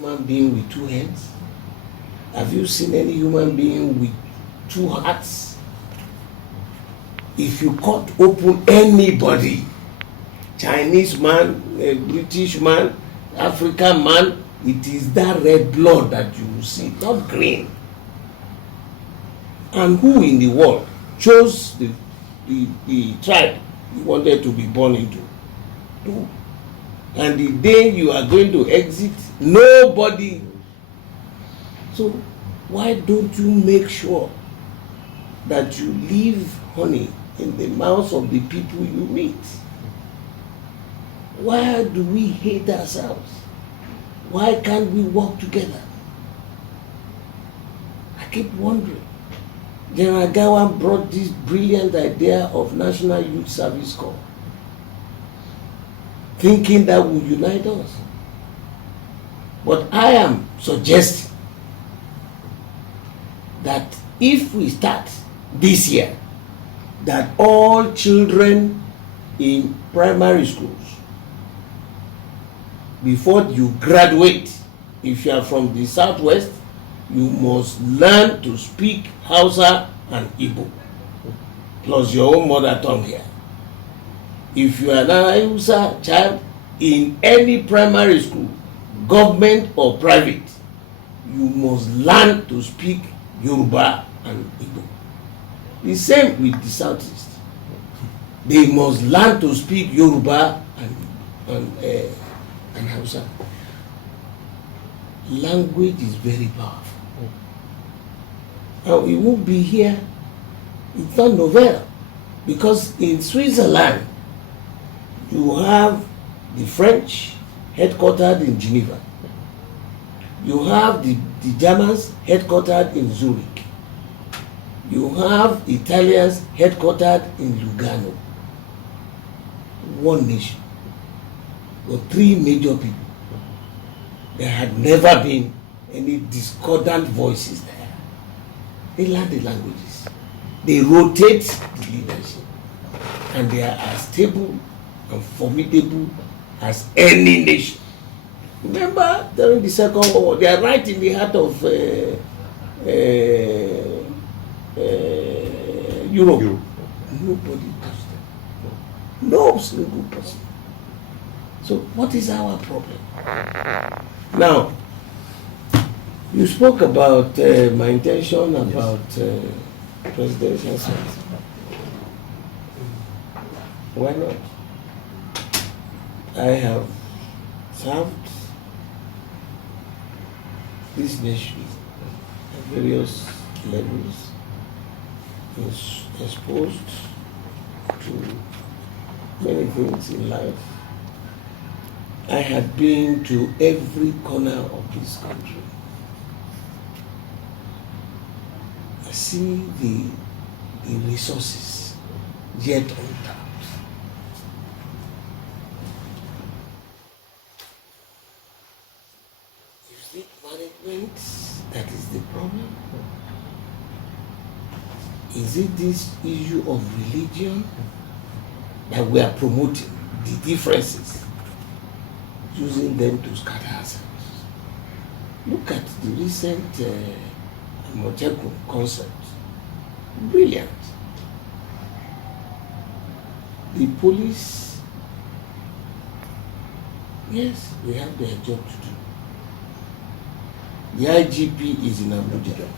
human being with two hands? Have you seen any human being with two hearts? If you cut open anybody, Chinese man, a British man, African man, it is that red blood that you will see, not green. And who in the world chose the tribe you wanted to be born into? Who? And the day you are going to exit, nobody. So why don't you make sure that you leave honey in the mouths of the people you meet? Why do we hate ourselves? Why can't we work together? I keep wondering. General Gawan brought this brilliant idea of National Youth Service Corps, thinking that would unite us. But I am suggesting that if we start this year, that all children in primary schools, before you graduate, if you are from the southwest, you must learn to speak Hausa and Igbo, plus your own mother tongue here. If you are an Hausa child in any primary school, government or private, you must learn to speak Yoruba and Igbo. The same with the southeast. They must learn to speak Yoruba and Hausa. Language is very powerful. Now it won't be here. It's not novel, because in Switzerland you have the French headquartered in Geneva. You have the Germans headquartered in Zurich. You have Italians headquartered in Lugano. One nation, but three major people. There had never been any discordant voices there. They learn the languages. They rotate the leadership. And they are as stable and formidable as any nation. Remember, during the Second World War, they are right in the heart of Europe. Nobody touched them. No single person. So what is our problem? Now, you spoke about my intention about presidential service. Why not? I have served this nation at various levels, is exposed to many things in life. I had been to every corner of this country. I see the resources yet untapped. Is it management that is the problem? Is it this issue of religion that we are promoting, the differences, using them to scatter ourselves? Look at the recent Moteku concept. Brilliant. The police, yes, they have their job to do. The IGP is in Abuja.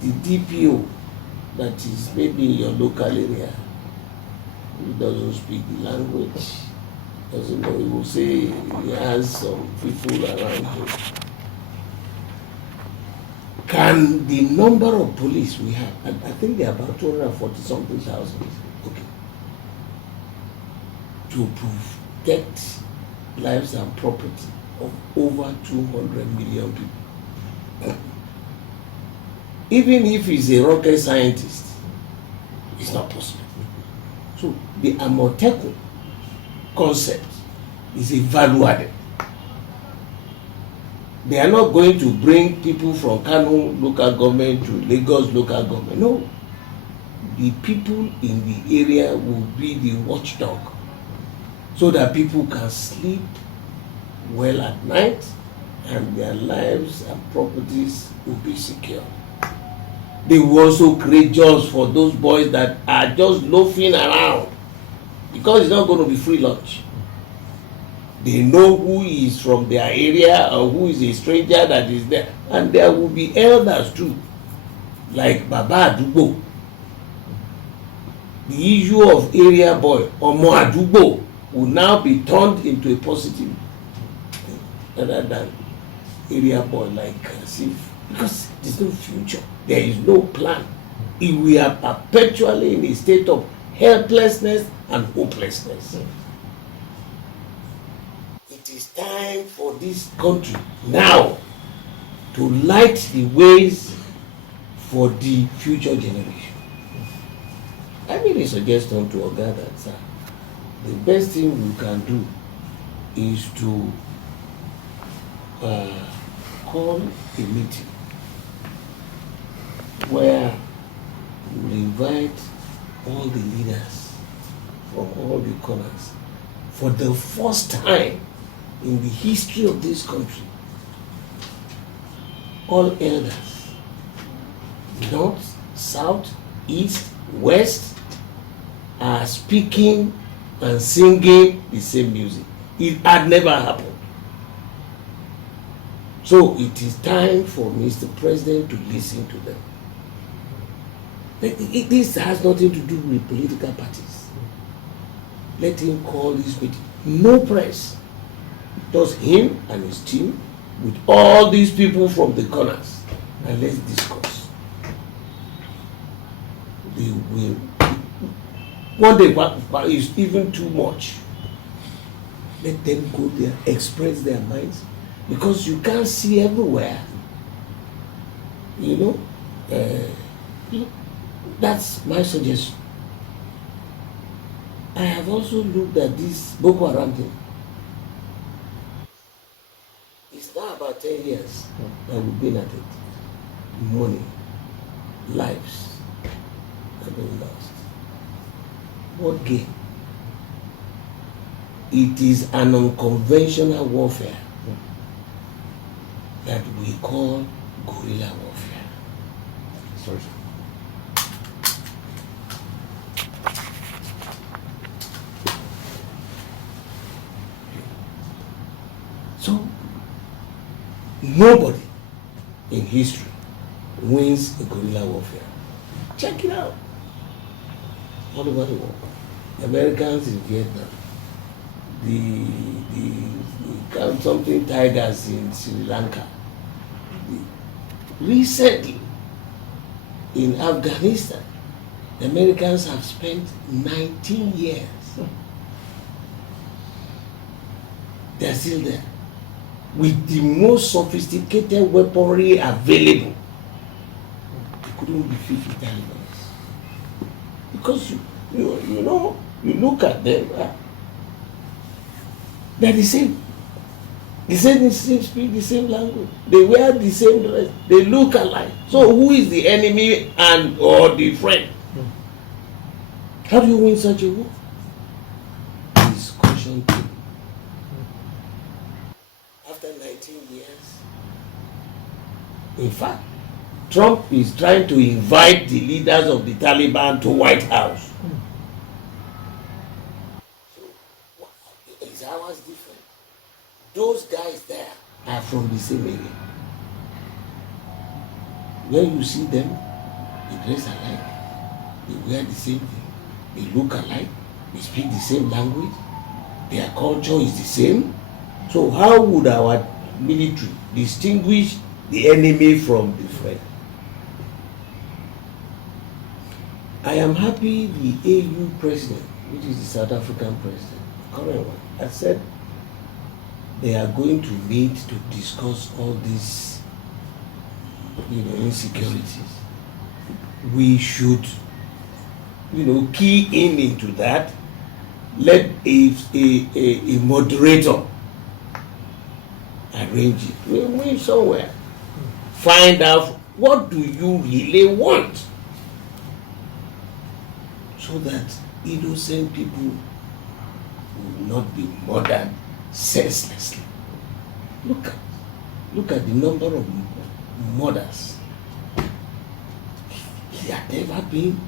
The DPO that is maybe in your local area, who doesn't speak the language, doesn't know, he will say he has some people around him. Can the number of police we have, I think there are about 240 something thousand, okay, to protect lives and property of over 200 million people. Even if he's a rocket scientist, it's not possible. So the Amoteku concept is a value added. They are not going to bring people from Kano local government to Lagos local government. No. The people in the area will be the watchdog, so that people can sleep well at night and their lives and properties will be secure. They will also create jobs for those boys that are just loafing around, because it's not going to be free lunch. They know who is from their area or who is a stranger that is there, and there will be elders too, like Baba Adugbo. The issue of area boy or Omo Adugbo will now be turned into a positive thing rather than area boy, like as if, because there's no future, there is no plan. If we are perpetually in a state of helplessness and hopelessness. It is time for this country now to light the ways for the future generation. I made a suggestion to Oga that, sir, the best thing we can do is to call a meeting where we will invite all the leaders from all the corners for the first time in the history of this country. All elders, north, south, east, west, are speaking and singing the same music. It had never happened. So it is time for Mr. President to listen to them. This has nothing to do with political parties. Let him call this meeting. No press. Just him and his team with all these people from the corners, and let's discuss. They will. One day is even too much. Let them go there, express their minds, because you can't see everywhere. You know, that's my suggestion. I have also looked at this Boko Haram thing. It's now about 10 years that we've been at it. Money, lives have been lost. What gain? It is an unconventional warfare that we call guerrilla warfare. Sorry. So, nobody in history wins a guerrilla warfare. Check it out. All over the world. The Americans in Vietnam, the something tigers in Sri Lanka. Recently, in Afghanistan, the Americans have spent 19 years. They are still there with the most sophisticated weaponry available. They couldn't defeat the Taliban. Because you know, you look at them, they're the same. The same speak the same language. They wear the same dress. They look alike. So who is the enemy and or the friend? How do you win such a war? Discussion table. After 19 years, in fact, Trump is trying to invite the leaders of the Taliban to White House. So, is ours different? Those guys there are from the same area. When you see them, they dress alike, they wear the same thing, they look alike, they speak the same language, their culture is the same. So how would our military distinguish the enemy from the friend? I am happy the AU president, which is the South African president, the current one, has said they are going to meet to discuss all these, insecurities. We should, key into that. Let a moderator arrange it. We'll meet somewhere. Find out what do you really want, so that innocent people will not be murdered senselessly. Look at Look at the number of mothers. He had never been.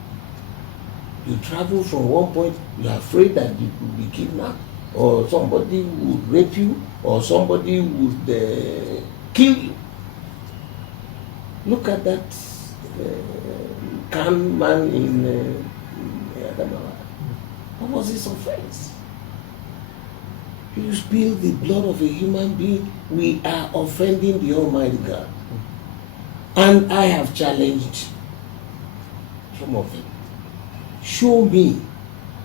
You travel from one point, you are afraid that you could be kidnapped, or somebody would rape you, or somebody would kill you. Look at that can man in Adamawa. What was his offense? You spill the blood of a human being, we are offending the Almighty God. And I have challenged some of them. Show me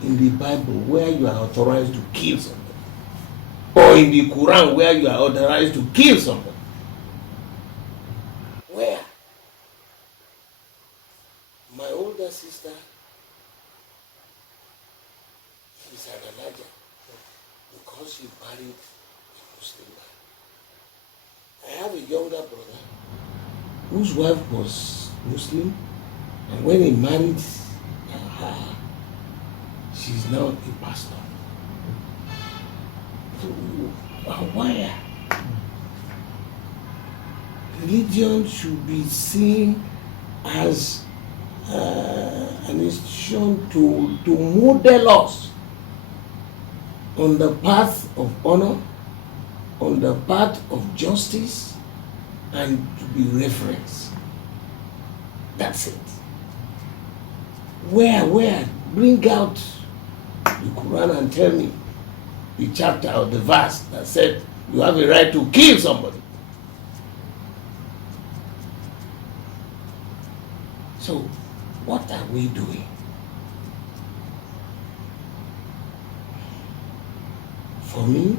in the Bible where you are authorized to kill somebody, or in the Quran where you are authorized to kill somebody. Where? My older sister is an Elijah because she married a Muslim man. I have a younger brother whose wife was Muslim, and when he married her, she's now a pastor. So, why? Religion should be seen as an institution to model us on the path of honor, on the path of justice, and to be reference. That's it. Where? Bring out the Quran and tell me the chapter or the verse that said you have a right to kill somebody. So, what are we doing? For me,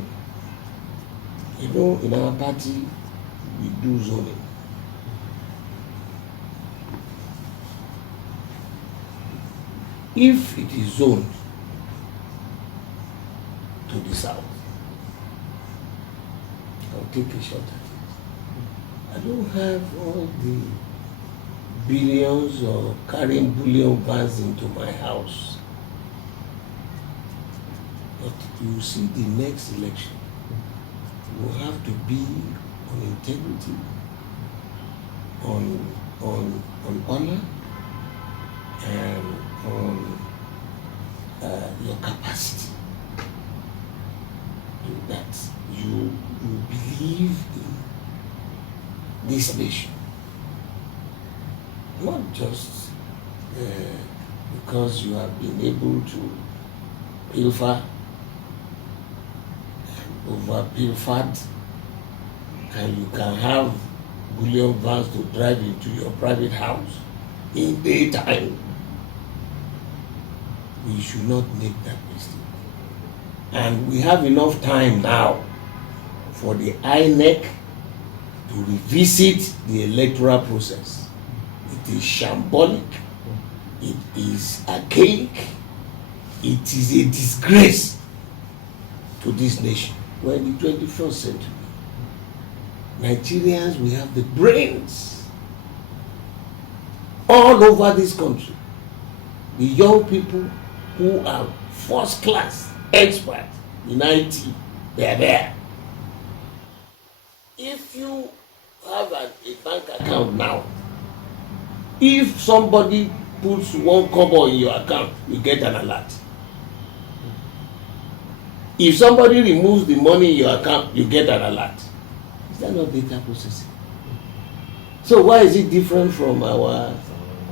in our party, we do zoning. If it is zoned to the south, I'll take a shot at it. I don't have all the billions or carrying bullion vans into my house. But you see, the next election will have to be on integrity, on honor, and on your capacity. That you believe in this nation. Not just because you have been able to pilfer and over-pilfered, and you can have bullion vans to drive into your private house in daytime. We should not make that mistake. And we have enough time now for the INEC to revisit the electoral process. It is shambolic, it is archaic, it is a disgrace to this nation. We're in the 21st century. Nigerians, we have the brains all over this country. The young people who are first class experts in IT, they are there. If you have a bank account now, if somebody puts 1 kobo in your account, you get an alert. If somebody removes the money in your account, you get an alert. Is that not data processing? So why is it different from our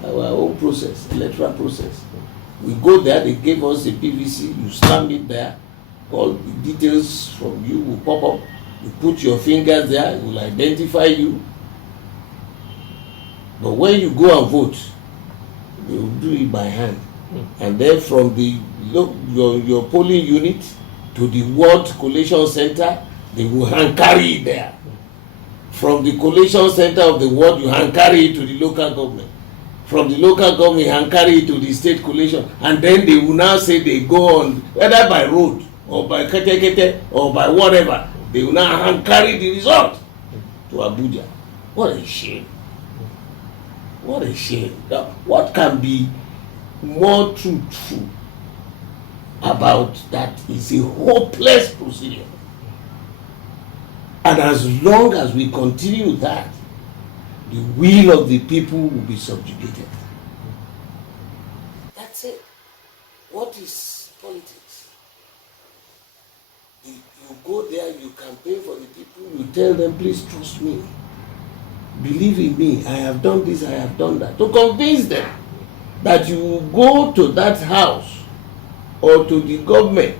own process, electoral process? We go there, they gave us the PVC, you stamp it there, all the details from you will pop up, you put your fingers there, it will identify you. But when you go and vote, they will do it by hand. And then from the your polling unit to the ward collation center, they will hand carry it there. From the collation center of the ward, you hand carry it to the local government. From the local government, hand carry it to the state collation. And then they will now say they go on, whether by road or by kete or by whatever, they will now hand carry the result to Abuja. What a shame. What a shame. Now, what can be more truthful about that? Is a hopeless procedure. And as long as we continue that, the will of the people will be subjugated. That's it. What is politics? You go there, you campaign for the people, you tell them, please trust me. Believe in me, I have done this, I have done that. To convince them that you will go to that house or to the government,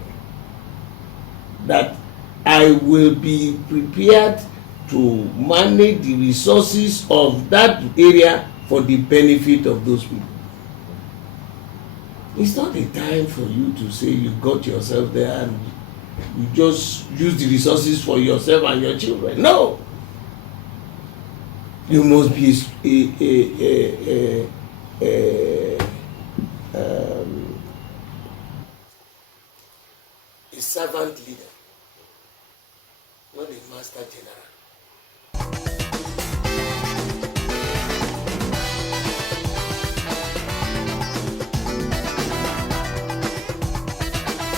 that I will be prepared to manage the resources of that area for the benefit of those people. It's not a time for you to say you got yourself there and you just use the resources for yourself and your children. No. You must be a servant leader, not a master general.